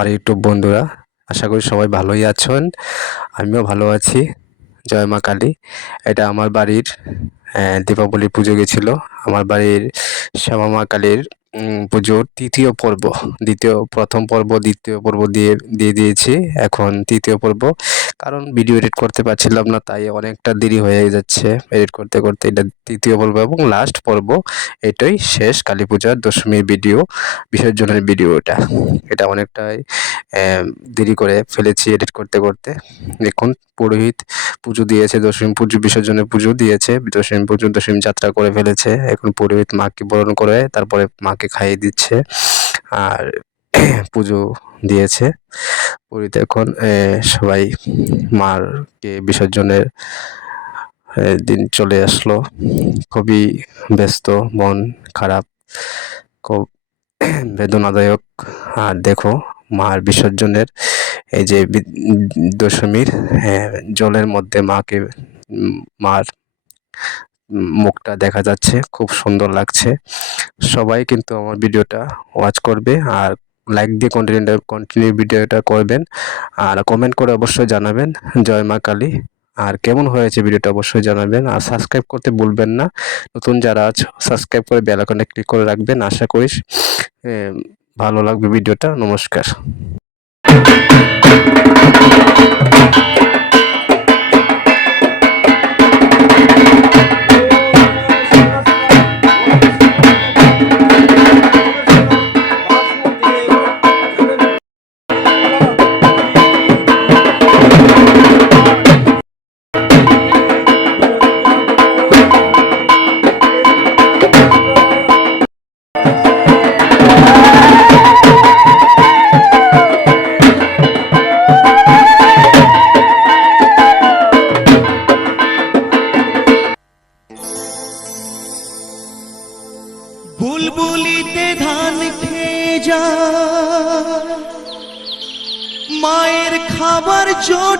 আমার ইউটিউব বন্ধুরা, আশা করি সবাই ভালোই আছেন। আমিও ভালো আছি, জয় মা কালী। এটা আমার বাড়ির দীপাবলি পুজো গেছিল। আমার বাড়ির শ্যামা মা কালীর পুজোর তৃতীয় পর্ব, দ্বিতীয়, প্রথম পর্ব, দ্বিতীয় পর্ব দিয়ে দিয়ে দিয়েছি। এখন তৃতীয় পর্ব। কারণ ভিডিও এডিট করতে পারছিলাম না, তাই অনেকটা দেরি হয়ে যাচ্ছে এডিট করতে করতে। এটা তৃতীয় পর্ব এবং লাস্ট পর্ব। এটাই শেষ কালী পূজার দশমীর ভিডিও বিসর্জনের ভিডিও এটা। এটা অনেকটাই দেরি করে ফেলেছি এডিট করতে করতে। দেখুন, পুরোহিত পুজো দিয়েছে দশমী পুজো, বিসর্জনের পুজো দিয়েছে দশমী পুজো দশমী যাত্রা করে ফেলেছে। এখন পুরোহিত মাকে বরণ করে, তারপরে মাকে খাইয়ে দিচ্ছে আর পুজো দিয়েছে। পুরোহিত এখন সবাই মারকে বিসর্জনের দিন চলে আসলো। খুবই ব্যস্ত, মন খারাপ, খুব বেদনাদায়ক। আর দেখো, মার বিসর্জনের, এই যে দশমীর জলের মধ্যে মাকে মার মুখটা দেখা যাচ্ছে খুব সুন্দর লাগছে। সবাই কিন্তু আমার ভিডিওটা ওয়াচ করবে আর লাইক দিয়ে কন্টিনিউ কন্টিনিউ ভিডিওটা করবেন। আর কমেন্ট করে অবশ্যই জানাবেন জয় মা কালী। আর কেমন হয়েছে ভিডিওটা অবশ্যই জানাবেন। আর সাবস্ক্রাইব করতে ভুলবেন না। নতুন যারা আছে সাবস্ক্রাইব করে বেল আইকনে ক্লিক করে রাখবেন। আশা করি এম, ভালো লাগবে ভিডিওটা। নমস্কার।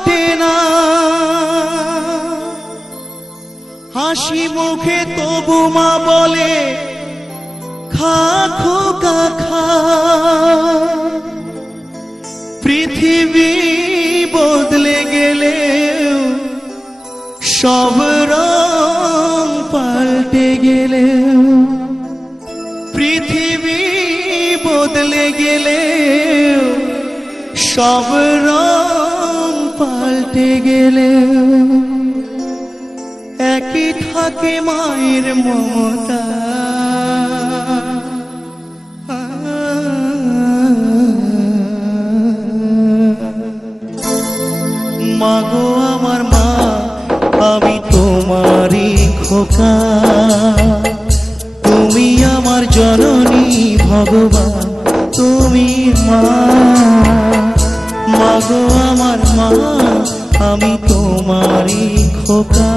না হাসি মুখে তবু মা বলে, খা খোকা খা পৃথিবী বদলে গেলেও সব রং পাল্টে গেলেও পৃথিবী বদলে গেলে সব রং পাল্টে গেলে, একই থাকে মায়ের মমতা। মাগো আমার মা, আমি তোমারই খোকা। তুমি আমার জননী ভগবান, তুমি মা। আমার মা আমি তোমারই খোকা।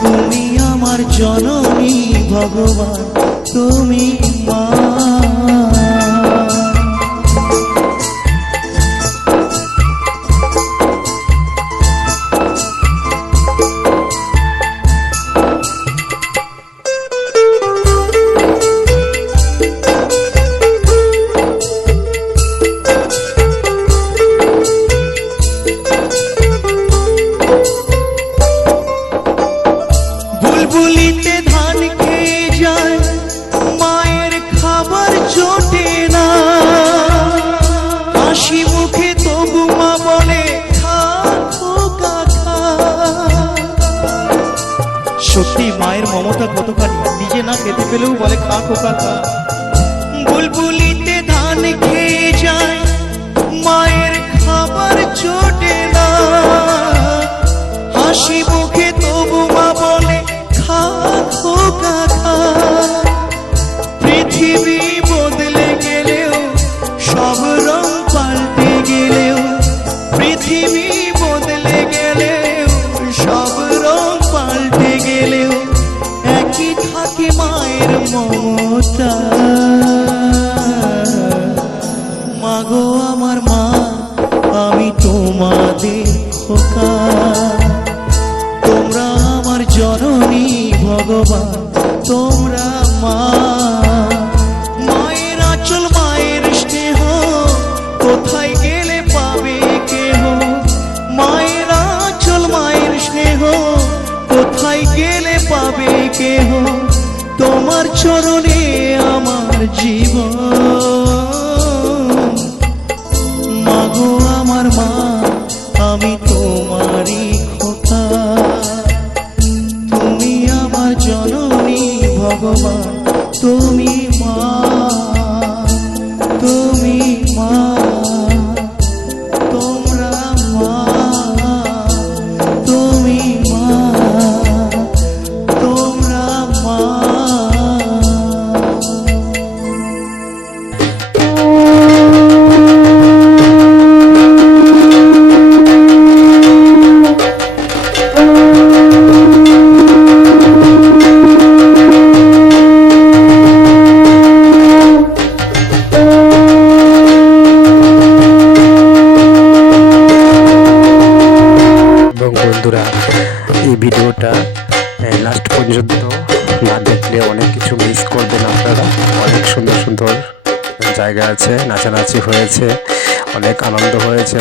তুমি আমার জননী ভগবান তুমি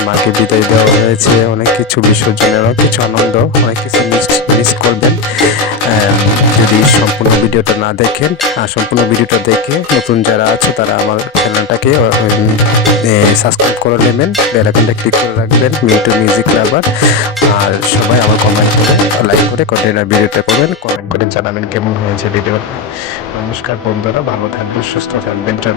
মাকে বিদায় দেওয়া হয়েছে। অনেক কিছু বিসর্জনেরও কিছু আনন্দ, অনেক কিছু মিস করবেন। যদি সম্পূর্ণ ভিডিওটা না দেখেন, আর সম্পূর্ণ ভিডিওটা দেখে নতুন যারা আছে, তারা আমার চ্যানেলটাকে সাবস্ক্রাইব করে নেবেন। বেলাকনটা ক্লিক করে রাখবেন মিউটু মিউজিক লাভার আর সবাই আমার কমেন্ট করে লাইক করে কন্টেন ভিডিওটা করবেন। কমেন্ট করে জানাবেন কেমন হয়েছে ভিডিও নমস্কার বন্ধুরা, ভালো থাকবেন, সুস্থ থাকবেন। জয়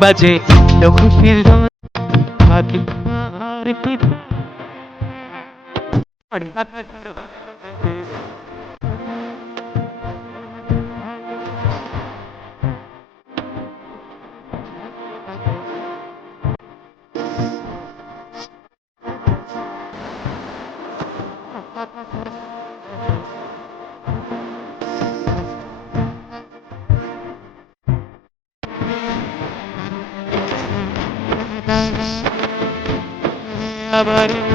বাজে খুশির আবার Bye-bye.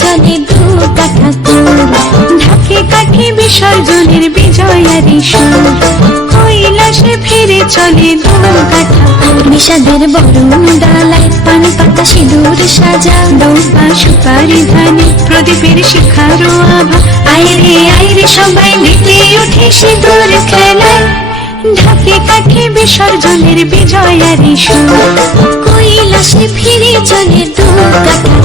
চলে দু ঠাকুর ঢাকে কাঠে বিসর্জনের বিজয়ার সুর। কৈলাসে ফিরে চলে দু কাঠা বিষাদের বরণ ডালায় পান পাতা সিঁদুর সাজা। দৌপা সুপারি ধানে প্রদীপের শিখারো আভা। আইরে আইরে সবাই মেতে ওঠে সিঁদুর খেলায়। ঢাকে কাঠে বিসর্জনের বিজয়ারি সুর কৈলাসে ফিরে চলে দু কাঠা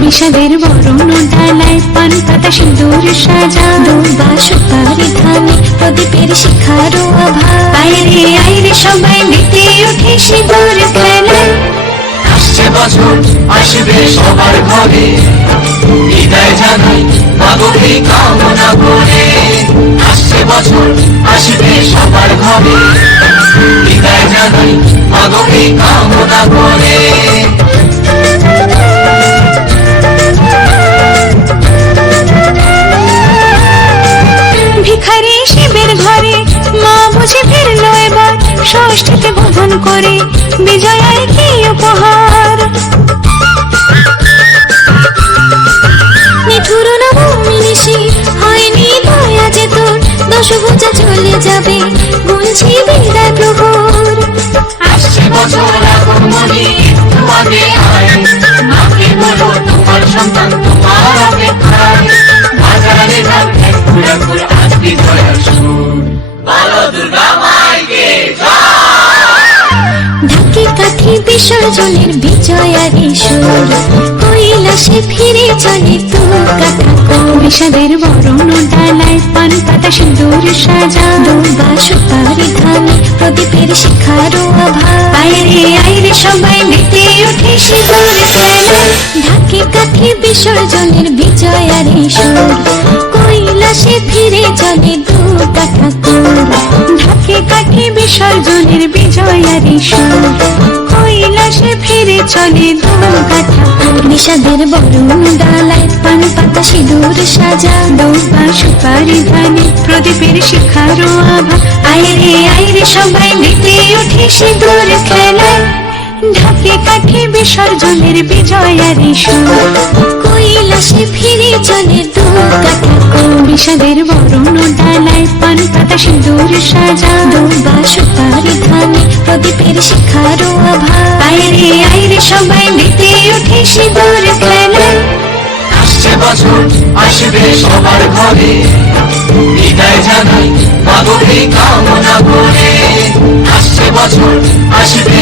বিষাদের বরণ ডালায় পান পাতা সিঁদুর সাজা। দৌবা সুপারি ধানে প্রদীপের শিখারো অভাব। আইরে আইরে সবাই মেতে ওঠে সিঁদুর খেলায়। আসছে বছর, আসবে সবার ঘরে বিদায় জানাই মাগরে কামনা করে। আসছে বছর, আসবে সবার ঘরে বিদায় জানাই মাগরে কামনা করে। ভিখারি শিবের ঘরে মা বুঝে ফিরলো এবার, ষষ্ঠীতে বোধন করে। বিজয়ায় বোঝা চলে যাবে গুনছি বিদায় প্রহর। আসছে বছর আগমনী আগে আয় মাকে বলো তোমার সন্তান তোমার অপেক্ষায়। বাজারে ধান এক ঘুরে ঘুরে আজ বিজয়ের সুর। বলো দুর্গা মাইকে ঢাকে কাঠি বিসর্জনের বিজয়ারি সুর। কৈলাসে ফিরে চলে তু কাঠা বিষাদের বরণ ডালায় পান পাতা সিঁদুর সাজা। দৌবা সুপারি ধানে প্রদীপের শিখারো আভা আইরে সবাই মেতে ওঠে সিঁদুর খেলায় ঢাকে কাঠি বিসর্জনের বিজয়ারি সুর কৈলাসে ফিরে চলে দু কাঠা ঢাকে কাঠি বিসর্জনের বিজয়ারি সুর কৈলাসে ফিরে চলে দু কাঠা বিষাদের বরণ ডালায় পান পাতা সিঁদুর সাজা দৌপা সুপারি ধানে প্রদীপের শিখারো আভা। আইরে আইরে সবাই মেতে উঠে সিঁদুর খেলায়। ঢাকে কাঠে বিসর্জনের বিজয়ারি সুর। কৈলাসে ফিরে চলে দু কাঠা বিষাদের বরণ ডালায় পান পাতা সিঁদুর সাজা। দৌবা সুপারি ধানে প্রদীপের শিখারো আভা। আইরে আইরে সবাই মেতে ওঠে সিঁদুর খেলায় আসছে বছর, আসবে সবার ঘরে বিদায় জানাই মাগরে কামনা করে। আসছে বছর, আসবে